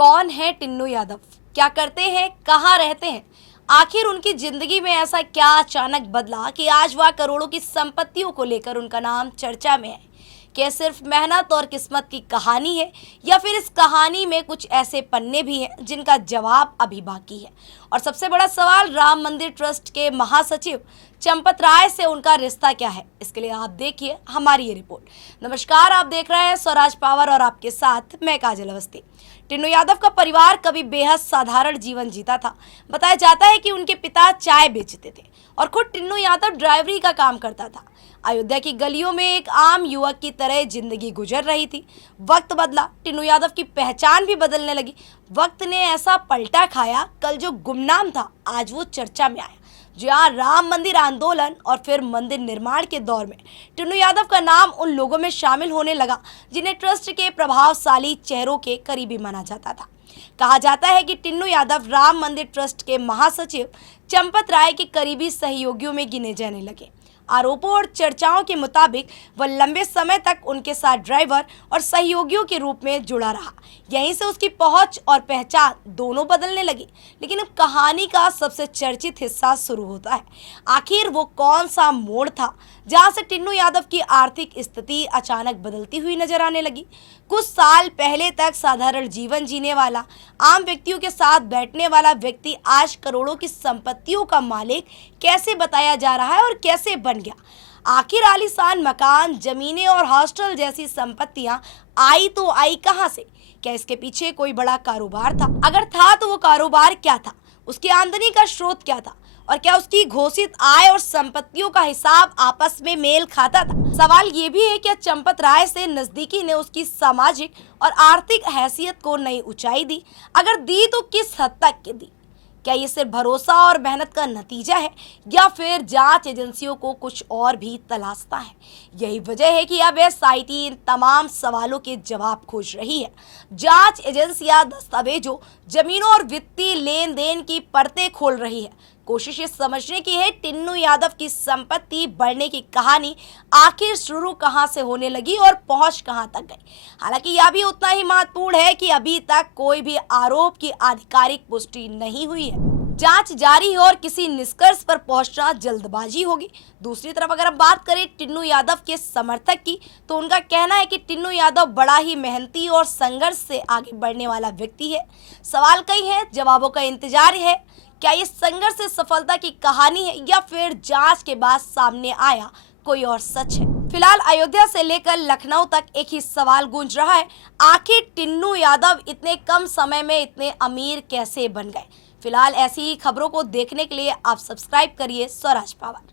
कौन है टिन्नू यादव, क्या करते हैं, कहाँ रहते हैं, आखिर उनकी जिंदगी में ऐसा क्या अचानक बदला कि आज वह करोड़ों की संपत्तियों को लेकर उनका नाम चर्चा में है। क्या सिर्फ मेहनत और किस्मत की कहानी है या फिर इस कहानी में कुछ ऐसे पन्ने भी हैं जिनका जवाब अभी बाकी है। और सबसे बड़ा सवाल, राम मंदिर ट्रस्ट के महासचिव चंपत राय से उनका रिश्ता क्या है। इसके लिए आप देखिए हमारी ये रिपोर्ट। नमस्कार, आप देख रहे हैं स्वराज पावर और आपके साथ मैं काजल अवस्थी। टिन्नू यादव का परिवार कभी बेहद साधारण जीवन जीता था। बताया जाता है कि उनके पिता चाय बेचते थे और खुद टिन्नू यादव ड्राइवरी का काम करता था। अयोध्या की गलियों में एक आम युवक की तरह जिंदगी गुजर रही थी। वक्त बदला, टिन्नू यादव की पहचान भी बदलने लगी। वक्त ने ऐसा पलटा खाया, कल जो गुमनाम था आज वो चर्चा में आया। जहाँ राम मंदिर आंदोलन और फिर मंदिर निर्माण के दौर में टिन्नू यादव का नाम उन लोगों में शामिल होने लगा जिन्हें ट्रस्ट के प्रभावशाली चेहरों के करीबी माना जाता था। कहा जाता है कि टिन्नू यादव राम मंदिर ट्रस्ट के महासचिव चंपत राय के करीबी सहयोगियों में गिने जाने लगे। आरोपों और चर्चाओं के मुताबिक वह लंबे समय तक उनके साथ ड्राइवर और सहयोगियों के रूप में जुड़ा रहा। यहीं से उसकी पहुंच और पहचान दोनों बदलने लगी। लेकिन अब कहानी का सबसे चर्चित हिस्सा शुरू होता है। आखिर वो कौन सा मोड़ था जहां से टिन्नू यादव की आर्थिक स्थिति अचानक बदलती हुई नजर आने लगी। कुछ साल पहले तक साधारण जीवन जीने वाला, आम व्यक्तियों के साथ बैठने वाला व्यक्ति आज करोड़ों की संपत्तियों का मालिक कैसे बताया जा रहा है और कैसे बन गया। आखिर आलीशान मकान, जमीनें और हॉस्टल जैसी संपत्तियां आई तो आई कहां से? क्या इसके पीछे कोई बड़ा कारोबार था? अगर था तो वो कारोबार क्या था? उसकी आमदनी का स्रोत क्या था? और क्या उसकी घोषित आय और संपत्तियों का हिसाब आपस में मेल खाता था? सवाल ये भी है कि चंपत राय से नजदीकी ने उसकी सामाजिक और आर्थिक हैसियत को नई ऊंचाई दी। अगर दी तो किस हद तक के दी? क्या ये सिर्फ भरोसा और मेहनत का नतीजा है या फिर जांच एजेंसियों को कुछ और भी तलाशता है? यही वजह है कि अब एसआईटी इन तमाम सवालों के जवाब खोज रही है। जांच एजेंसियां दस्तावेजों, जमीनों और वित्तीय लेन देन की परतें खोल रही है। कोशिश ये समझने की है टिन्नू यादव की संपत्ति बढ़ने की कहानी आखिर शुरू कहां से होने लगी और पहुंच कहां तक गई। हालांकि यह भी उतना ही महत्वपूर्ण है कि अभी तक कोई भी आरोप की आधिकारिक पुष्टि नहीं हुई है। जांच जारी है और किसी निष्कर्ष पर पहुंचना जल्दबाजी होगी। दूसरी तरफ अगर हम बात करें टिन्नू यादव के समर्थक की, तो उनका कहना है कि टिन्नू यादव बड़ा ही मेहनती और संघर्ष से आगे बढ़ने वाला व्यक्ति है। सवाल कई हैं, जवाबों का इंतजार है। क्या ये संघर्ष से सफलता की कहानी है या फिर जांच के बाद सामने आया कोई और सच है? फिलहाल अयोध्या से लेकर लखनऊ तक एक ही सवाल गूंज रहा है, आखिर टिन्नू यादव इतने कम समय में इतने अमीर कैसे बन गए? फिलहाल ऐसी ही खबरों को देखने के लिए आप सब्सक्राइब करिए स्वराज पावर।